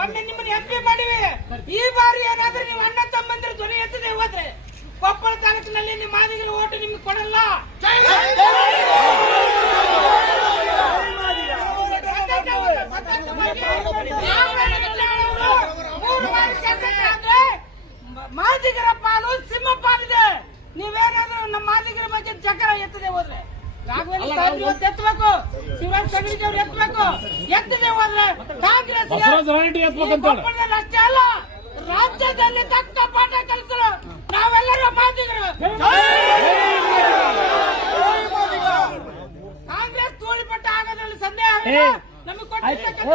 ಒಮ್ಮೆ ನಿಮ್ಮನ್ನ ಎಂಪಿ ಮಾಡಿವಿ. ಈ ಬಾರಿ ಏನಾದ್ರೂ ನೀವು ಅಣ್ಣ ತಮ್ಮಂದಿರ ಧ್ವನಿ ಎತ್ತದೆ ಹೋದ್ರೆ ಕೊಪ್ಪಳ ತಾಲೂಕಿನಲ್ಲಿ ನಿಮ್ಮ ಮಾದಿಗರ ಓಟು ನಿಮ್ಗೆ ಕೊಡಲ್ಲ. ಮಾದಿಗರ ಪಾಲು ಸಿಂಹ ಪಾಲಿದೆ. ನೀವೇನಾದ್ರೂ ನಮ್ಮ ಮಾದಿಗರ ಬಗ್ಗೆ ಚಕ್ರ ಎತ್ತದೆ ಹೋದ್ರೆ ರಾಘವೇಂದ್ರ ಸಾಹೇಬ್ ಇವತ್ತು ಎತ್ತಬೇಕು, ಶಿವರಾಜ್ ಕಗಡಿಜಿ ಅವ್ರು ಎತ್ತಬೇಕು. ಎತ್ತದೆ ಹೋದ್ರೆ ಕಾಂಗ್ರೆಸ್ ಅಷ್ಟೇ ಅಲ್ಲ, ರಾಜ್ಯದಲ್ಲಿ ತಕ್ಕ ಪಾಠ ಕಲಿಸಲು ನಾವೆಲ್ಲರೂ ಮಾದಿಗರು. ಕಾಂಗ್ರೆಸ್ ಧೂಳಿಪಟ್ಟ ಆಗೋದ್ರಲ್ಲಿ ಸಂದೇಹ. ನಮಗೆ ಕೊಟ್ಟಿರ್ತಕ್ಕಂಥ